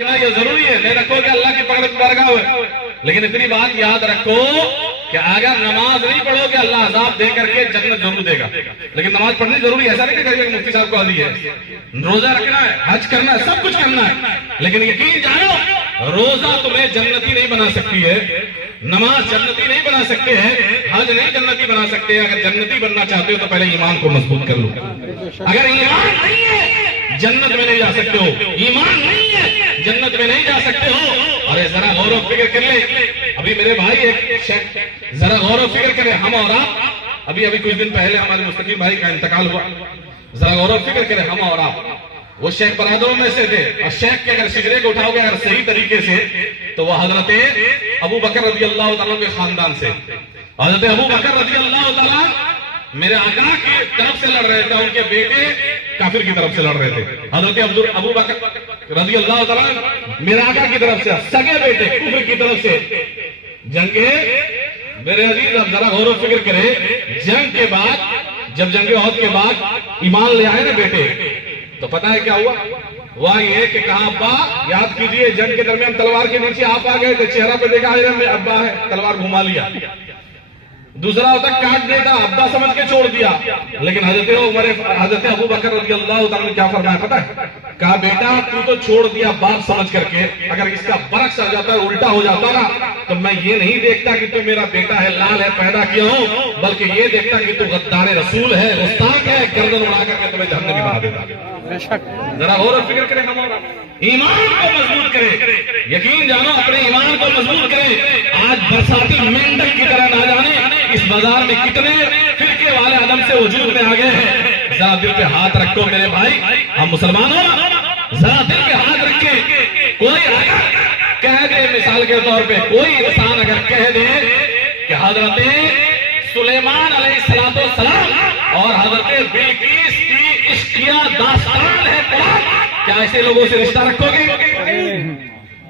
یہ ضروری ہے نہیں رکھو کہ اللہ کی پکڑ برگا ہوئے، لیکن اتنی بات یاد رکھو کہ اگر نماز نہیں پڑھو گے اللہ عذاب دے کر کے جنت ضرور دے گا، لیکن نماز پڑھنی ضروری ہے، ایسا نہیں کہ مفتی صاحب کو دی ہے، روزہ رکھنا ہے، حج کرنا ہے، سب کچھ کرنا ہے، لیکن یقین جانو روزہ تمہیں جنتی نہیں بنا سکتی ہے، نماز جنتی نہیں بنا سکتے ہیں، حج نہیں جنتی بنا سکتے ہیں۔ اگر جنتی بننا چاہتے ہو تو پہلے ایمان کو مضبوط کر لو، اگر ایمان نہیں ہے جنت میں نہیں جا سکتے ہو، ایمان نہیں ہے جنت میں نہیں جا سکتے ہو۔ ارے ذرا غور و فکر کر لے، ابھی میرے بھائی ایک شیخ، ذرا غور و فکر کریں، ہم اور آپ ابھی کچھ دن پہلے ہمارے مستقیم بھائی کا انتقال ہوا، ذرا غور و فکر کریں، ہم اور آپ وہ شیخ برادروں میں سے تھے، اور شیخ کے اگر سجرے کو اٹھاؤ گے اگر صحیح طریقے سے تو وہ حضرت ابو بکر رضی اللہ تعالیٰ کے خاندان سے، حضرت ابو بکر رضی اللہ تعالیٰ میرے آقا کی طرف سے لڑ رہے تھے، ان کے بیٹے کافر کی طرف سے لڑ رہے تھے، حضرت ابو بکر رضی اللہ تعالیٰ میرے آقا کی طرف سے، سگے بیٹے کفر کی طرف سے جنگ۔ میرے عزیز اب ذرا غور و فکر کرے، جنگ کے بعد جب جنگ احد کے بعد ایمان لے آئے نا بیٹے تو پتا ہے کیا ہوا؟ وہ یہ کہ کہاں ابا، یاد کیجئے جنگ کے درمیان تلوار کے نیچے آپ آ گئے تھے، چہرہ پہ دیکھا میں ابا ہے، تلوار گھما لیا، دوسرا ہوتا کاٹ دیتا، ابا سمجھ کے چھوڑ دیا، لیکن حضرت ابو بکر رضی اللہ تعالیٰ نے کیا فرمایا پتا ہے؟ کہا بیٹا تو تو چھوڑ دیا باپ سمجھ کر کے، اگر اس کا برعکس آ جاتا ہے، الٹا ہو جاتا نا تو میں یہ نہیں دیکھتا کہ تو میرا بیٹا ہے، لال ہے، پیدا کیا ہوں، بلکہ یہ دیکھتا کہ تو غدار رسول ہے، گستاخ ہے، گردن اڑا کر کے تمہیں جہنمی بنا دیتا۔ ذرا غور و فکر کریں، ہمارا ایمان کو مضبوط کرے، یقین جانو اپنے ایمان کو مضبوط کرے۔ آج برساتی مینڈک کی طرح نہ جانے اس بازار میں کتنے فرقے والے عدم سے وجود میں آ گئے ہیں۔ ذرا دل پہ ہاتھ رکھو میرے بھائی، ہم مسلمان ہو، ذرا دل پہ ہاتھ رکھے، کوئی اگر کہہ دے، مثال کے طور پہ کوئی انسان اگر کہہ دے کہ حضرت سلیمان علیہ السلام اور حضرت بلقیس کی عشقیہ داستان ہے قرآن، کیا ایسے لوگوں سے رشتہ رکھو گے؟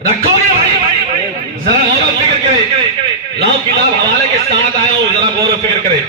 رکھو گے بھائی؟ ذرا غور و فکر کرے، لاؤ کتاب حوالے کے ساتھ آیا ہوں، ذرا غور و فکر کرے۔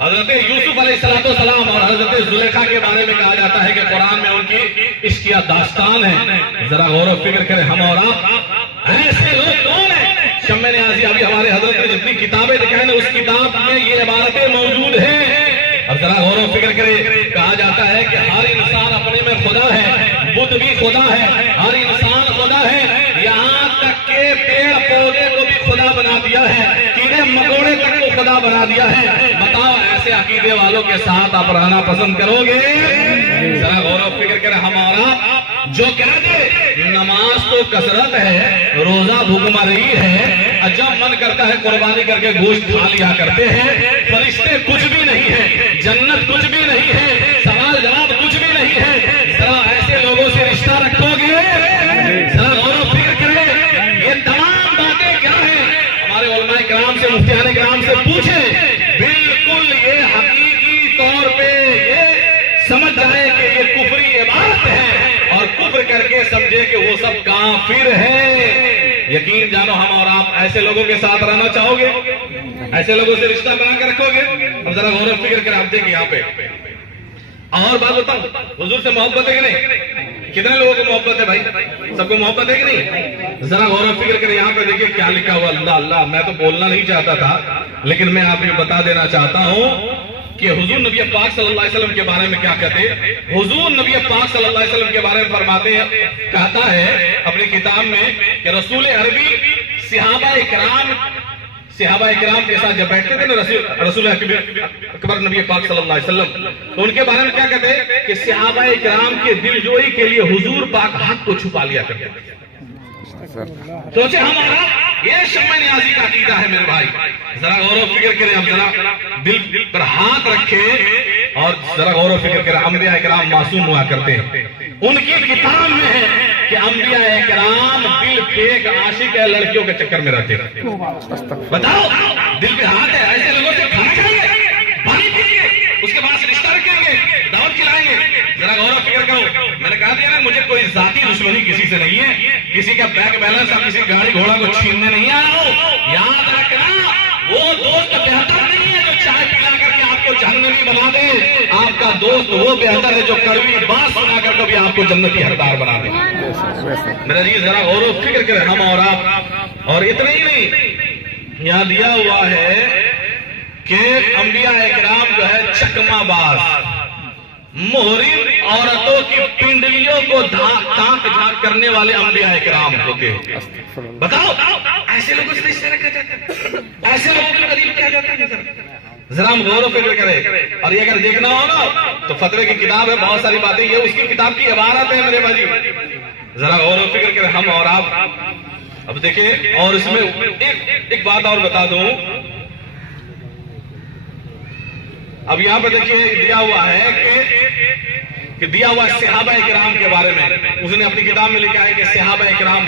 حضرت یوسف علیہ السلام اور حضرت زلیخا کے بارے میں کہا جاتا ہے کہ قرآن میں ان کی عشقیہ داستان ہے، ذرا غور و فکر کرے۔ ہم اور آپ ایسے لوگ کون ہیں؟ شمع نیازی ابھی ہمارے حضرت نے جتنی کتابیں دکھائیں نا اس کتاب میں یہ عبارتیں موجود ہیں۔ اب ذرا غور و فکر کرے، کہا جاتا ہے کہ ہر انسان اپنے میں خدا ہے، بدھ بھی خدا ہے، ہر انسان خدا ہے، یہاں تک کہ پیڑ پودے کو بھی خدا بنا دیا ہے، کیڑے مکوڑے تک کو خدا بنا دیا ہے۔ بتاؤ ایسے عقیدے والوں کے ساتھ آپ رہنا پسند کرو گے؟ ذرا غور و فکر کرے۔ ہمارا جو کہہ دے نماز تو کثرت ہے، روزہ بھوکمری ہے، جب من کرتا ہے قربانی کر کے گوشت کھا لیا کرتے ہیں، فرشتے کچھ بھی نہیں ہے، جنت کچھ بھی نہیں ہے، سوال جواب کچھ بھی نہیں ہے، ذرا ایسے لوگوں سے رشتہ رکھو گے؟ ذرا غور و فکر کریں، یہ تمام باتیں کیا ہیں؟ ہمارے علماء کرام سے، مفتیان کرام سے پوچھیں، بالکل یہ حقیقی طور پہ یہ سمجھ جائے کہ یہ کفری عبادت ہے اور کفر کر کے سمجھے کہ وہ سب کافر ہے۔ یقین جانو ہم اور آپ ایسے لوگوں کے ساتھ رہنا چاہو گے؟ ایسے لوگوں سے رشتہ بنا کر رکھو گے؟ اب ذرا غور و فکر کریں، آپ دیکھیں یہاں پہ اور بات بتاؤ، حضور سے محبت ہے کہ نہیں؟ کتنے لوگوں کو محبت ہے بھائی؟ سب کو محبت ہے کہ نہیں؟ ذرا غور و فکر کریں، یہاں پہ دیکھیں کیا لکھا ہوا، اللہ اللہ، میں تو بولنا نہیں چاہتا تھا لیکن میں آپ کو بتا دینا چاہتا ہوں کہ حضور نبی پاک صلی اللہ علیہ وسلم کے بارے میں کیا کہتے ہیں۔ حضور نبی پاک صلی اللہ علیہ وسلم کے بارے میں فرماتے ہیں، کہتا ہے اپنی کتاب میں کہ رسول عربی صحابہ اکرام کے ساتھ جب بیٹھتے تھے نا رسول اکبر نبی پاک صلی اللہ علیہ وسلم، تو ان کے بارے میں کیا کہتے ہیں کہ صحابہ اکرام کے دل جوئی کے لیے حضور پاک حق کو چھپا لیا کرتے تھے۔ سوچے ہمارا یہ شمع نیازی کا عقیدہ ہے میرے بھائی، ذرا غور و فکر کریں، اب ذرا دل پر ہاتھ رکھے اور ذرا غور و فکر کریں۔ انبیاء اکرام معصوم ہوا کرتے ہیں، ان کی کتاب میں ہے کہ انبیاء اکرام دل پھیک عاشق ہے، لڑکیوں کے چکر میں رہتے ہیں۔ بتاؤ دل پہ ہاتھ ہے، ایسے لوگوں سے کھانا کھائیں گے، پانی پیئیں گے، اس کے بعد سے رشتہ رکھیں گے، دعوت کھلائیں گے؟ ذرا غور و فکر کرو۔ میں نے کہا دیا نا مجھے کوئی ذاتی دشمنی کسی سے نہیں ہے، کسی کا بینک بیلنس اور کسی گاڑی گھوڑا کو چھیننے نہیں آیا ہوں۔ یاد رکھنا وہ دوست بہتر نہیں ہے جو چائے پلا کر کے آپ کے کو جہنمی بنا دے، آپ کا دوست وہ بہتر ہے جو کڑوی بات سنا کر کبھی آپ کو جنتی حقدار بنا دے۔ میرا جی ذرا غور و فکر کریں ہم اور آپ، اور اتنا ہی نہیں، یہاں دیا ہوا ہے کہ انبیاء اکرام جو ہے چکما باز، محرم عورتوں کی پنڈلیوں کو تانک جھانک کرنے والے انبیاء اکرام ہوتے ہیں۔ بتاؤ ایسے لوگوں سے اس طرح کیا جاتا ہے، ایسے لوگوں کے قریب کیا جاتا ہے؟ ذرا ہم غور و فکر کریں، اور یہ اگر دیکھنا ہو نا تو فتوے کی کتاب ہے، بہت ساری باتیں، یہ اس کی کتاب کی عبارت ہے میرے بھائی، ذرا غور و فکر کریں ہم اور آپ۔ اب دیکھیں، اور اس میں ایک بات اور بتا دوں، اب یہاں پہ دیکھیے دیا ہوا ہے کہ دیا ہوا صحابہ اکرام کے بارے میں، اس نے اپنی کتاب میں لکھا ہے کہ صحابہ اکرام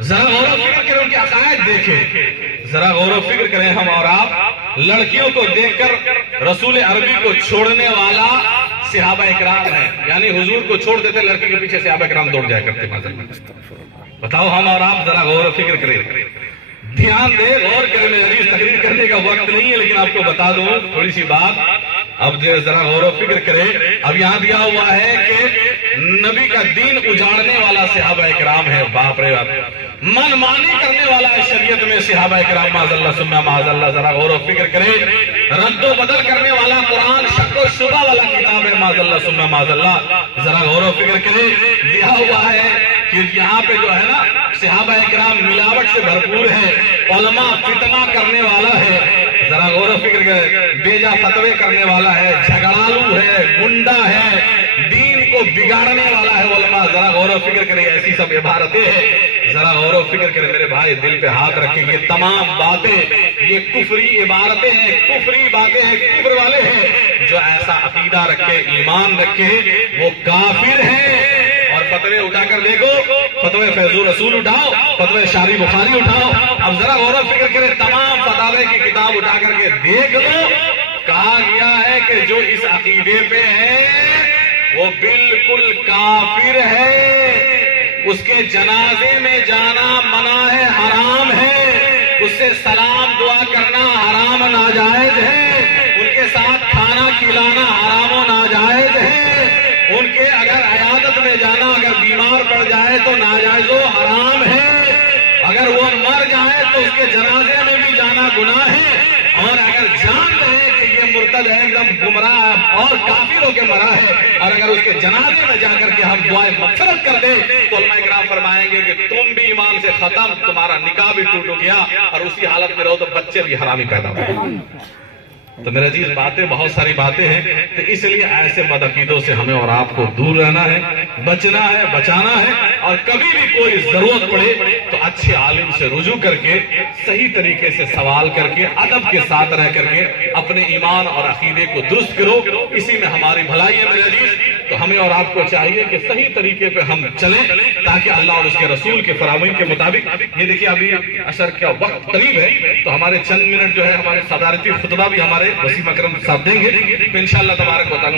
ذرا غور و فکر کریں، ان کے عقائد دیکھیں، ذرا غور و فکر کریں ہم اور آپ۔ لڑکیوں کو دیکھ کر رسول عربی کو چھوڑنے والا صحابہ اکرام ہے، یعنی حضور کو چھوڑ دیتے، لڑکی کے پیچھے صحابہ اکرام دوڑ جایا کرتے۔ بتاؤ ہم اور آپ ذرا غور و فکر کریں، دھیان دے، غور کریں، میری حدیث تقریر کرنے کا وقت نہیں ہے، لیکن آپ کو بتا دوں تھوڑی سی بات، اب ذرا غور و فکر کریں۔ اب یہاں دیا ہوا ہے کہ نبی کا دین اجاڑنے والا صحابہ اکرام ہے، باپ رے باپ، من مانی کرنے والا ہے شریعت میں صحابہ اکرام، معاذ اللہ ثم معاذ اللہ، ذرا غور و فکر کریں۔ رد و بدل کرنے والا قرآن شک و شبہ والا کتاب ہے، معاذ اللہ ثم معاذ اللہ، ذرا غور و فکر کریں۔ دیا ہوا ہے کہ یہاں پہ جو ہے نا صحابہ اکرام ملاوٹ سے بھرپور ہے، علماء فتنہ کرنے والا ہے، ذرا غور و فکر کریں، بیجا فتوے کرنے والا ہے، جھگڑالو ہے، گنڈا ہے، دین کو بگاڑنے والا ہے علماء، ذرا غور و فکر کریں، ایسی سب عبارتیں ہیں، ذرا غور و فکر کریں میرے بھائی، دل پہ ہاتھ رکھیں، یہ تمام باتیں یہ کفری عبارتیں ہیں، کفری باتیں ہیں، کفر والے ہیں، جو ایسا عقیدہ رکھے، ایمان رکھے، وہ کافر ہیں۔ اور فتوے اٹھا کر دیکھو، فتوے فیض رسول اٹھاؤ، فتوے شاری بخاری اٹھاؤ، اب ذرا غور و فکر کریں، تمام فتاوے کی کتاب اٹھا کر کے دیکھ لو، کہا گیا ہے کہ جو اس عقیدے پہ ہے وہ بالکل کافر ہے، اس کے جنازے میں جانا منع ہے، حرام ہے، اس سے سلام دعا کرنا حرام ناجائز ہے، ان کے ساتھ کھانا کھلانا حرام و ناجائز ہے، ان کے اگر عیادت میں جانا اگر بیمار پڑ جائے تو ناجائز و حرام ہے، اگر وہ مر جائے تو اس کے جنازے میں بھی جانا گناہ ہے، اور اگر جان رہے کہ یہ مرتد ہے، ایک دم گمراہ اور کافر ہو کے مرا ہے، اور اگر اس کے جنازے میں جا کر کے ہم دعائیں مغفرت کر دیں تو علماء کرام فرمائیں گے کہ تم بھی ایمان سے ختم، تمہارا نکاح بھی ٹوٹ گیا، اور اسی حالت میں رہو تو بچے بھی حرامی پیدا ہو۔ تو میرے عزیز باتیں بہت ساری باتیں ہیں، تو اس لیے ایسے بدعقیدوں سے ہمیں اور آپ کو دور رہنا ہے، بچنا ہے، بچانا ہے، اور کبھی بھی کوئی ضرورت پڑے تو اچھے عالم سے رجوع کر کے صحیح طریقے سے سوال کر کے ادب کے ساتھ رہ کر کے اپنے ایمان اور عقیدے کو درست کرو، اسی میں ہماری بھلائی ہے میرے عزیز۔ تو ہمیں اور آپ کو چاہیے کہ صحیح طریقے پہ ہم چلیں تاکہ اللہ اور اس کے رسول کے فرامین کے مطابق، یہ دیکھیے ابھی عصر کا وقت قریب ہے تو ہمارے چند منٹ جو ہے ہمارے صدارتی خطبہ بھی ہمارے وسیم اکرم صاحب دیں گے، انشاءاللہ تبارک و تعالی۔